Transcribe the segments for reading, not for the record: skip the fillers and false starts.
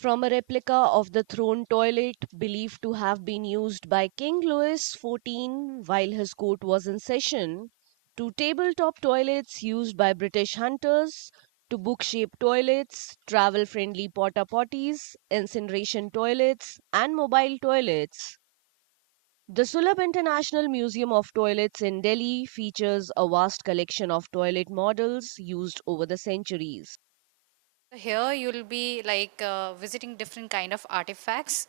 From a replica of the throne toilet believed to have been used by King Louis XIV while his court was in session, to tabletop toilets used by British hunters, to book shaped toilets, travel friendly porta potties, incineration toilets, and mobile toilets. The Sulabh International Museum of Toilets in Delhi features a vast collection of toilet models used over the centuries. Here you'll be like visiting different kind of artifacts,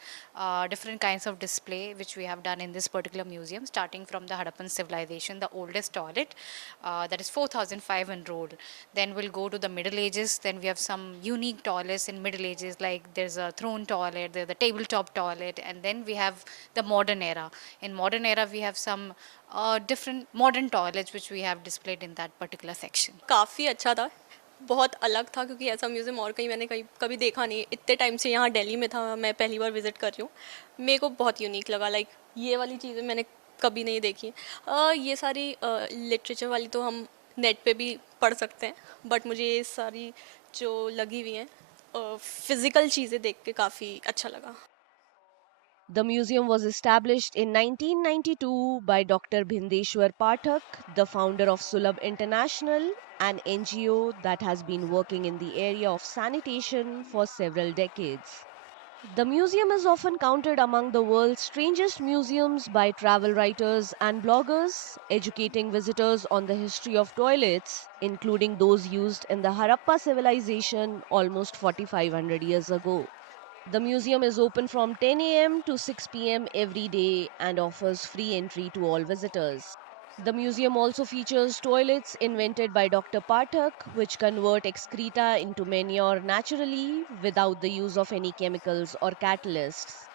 different kinds of display which we have done in this particular museum, starting from the Harappan civilization, the oldest toilet, that is 4005 enrolled. Then we'll go to the Middle Ages. Then we have some unique toilets in Middle Ages, like there's a throne toilet, there's the tabletop toilet, and then we have the modern era. In modern era, we have some different modern toilets which we have displayed in that particular section. काफ़ी अच्छा था, बहुत अलग था क्योंकि ऐसा museum और कहीं मैंने कहीं कभी देखा नहीं। इतने टाइम से यहाँ दिल्ली में था, मैं पहली बार विज़िट कर रही हूँ। मेरे को बहुत यूनिक लगा, लाइक ये वाली चीज़ें मैंने कभी नहीं देखी। ये सारी लिटरेचर वाली तो हम नेट पे भी पढ़ सकते हैं, बट मुझे ये सारी जो लगी हुई हैं फिज़िकल चीज़ें देख के काफ़ी अच्छा लगा। The museum was established in 1992 by Dr. Bhindeshwar Pathak, the founder of Sulabh International, an NGO that has been working in the area of sanitation for several decades. The museum is often counted among the world's strangest museums by travel writers and bloggers, educating visitors on the history of toilets, including those used in the Harappa civilization almost 4,500 years ago. The museum is open from 10 a.m. to 6 p.m. every day and offers free entry to all visitors. The museum also features toilets invented by Dr. Pathak, which convert excreta into manure naturally without the use of any chemicals or catalysts.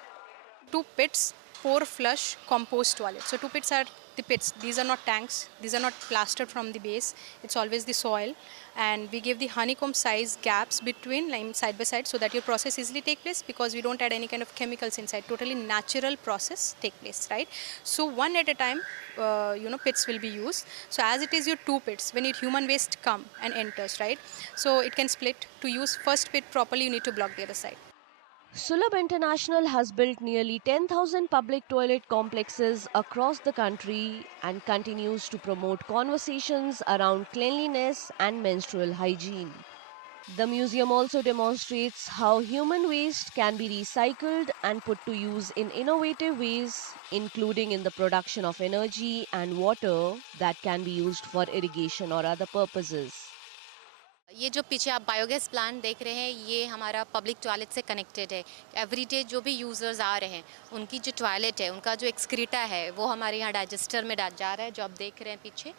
Two pits, pour flush compost toilet. So two pits are the pits. These are not tanks. These are not plastered from the base. It's always the soil, and we give the honeycomb size gaps between line side by side so that your process easily take place, because we don't add any kind of chemicals inside. Totally natural process take place, right? So one at a time, pits will be used. So as it is your two pits, when your human waste come and enters, right? So it can split. To use first pit properly, you need to block the other side. Sulabh International has built nearly 10,000 public toilet complexes across the country and continues to promote conversations around cleanliness and menstrual hygiene. The museum also demonstrates how human waste can be recycled and put to use in innovative ways, including in the production of energy and water that can be used for irrigation or other purposes. ये जो पीछे आप biogas plant देख रहे हैं, ये हमारा public toilet से कनेक्टेड है। एवरीडे जो भी यूज़र्स आ रहे हैं, उनकी जो टॉयलेट है, उनका जो एक्सक्रीटा है, वो हमारे यहाँ डाइजेस्टर में जा रहा है, जो आप देख रहे हैं पीछे।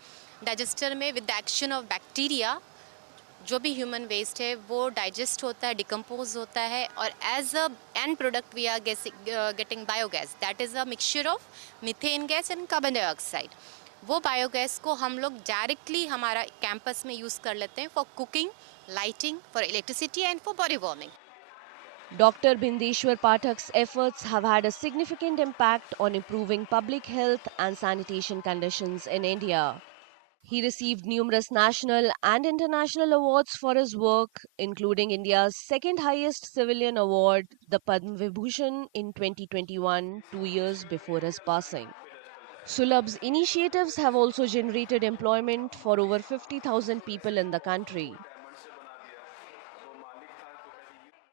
डाइजेस्टर में with the action of bacteria, जो भी ह्यूमन वेस्ट है वो डाइजेस्ट होता है, डिकम्पोज होता है, और as a end product we are getting biogas, that is a mixture of methane gas and carbon dioxide. वो बायोगैस को हम लोग डायरेक्टली हमारा कैंपस में यूज़ कर लेते हैं for cooking, lighting, for electricity and for body warming. Dr. Bindeshwar Pathak's efforts have had a significant impact on improving public health and sanitation conditions in India. He received numerous national and international awards for his work, including India's second highest civilian award, the Padma Vibhushan, in 2021, 2 years before his passing. Sulabh's initiatives have also generated employment for over 50,000 people in the country.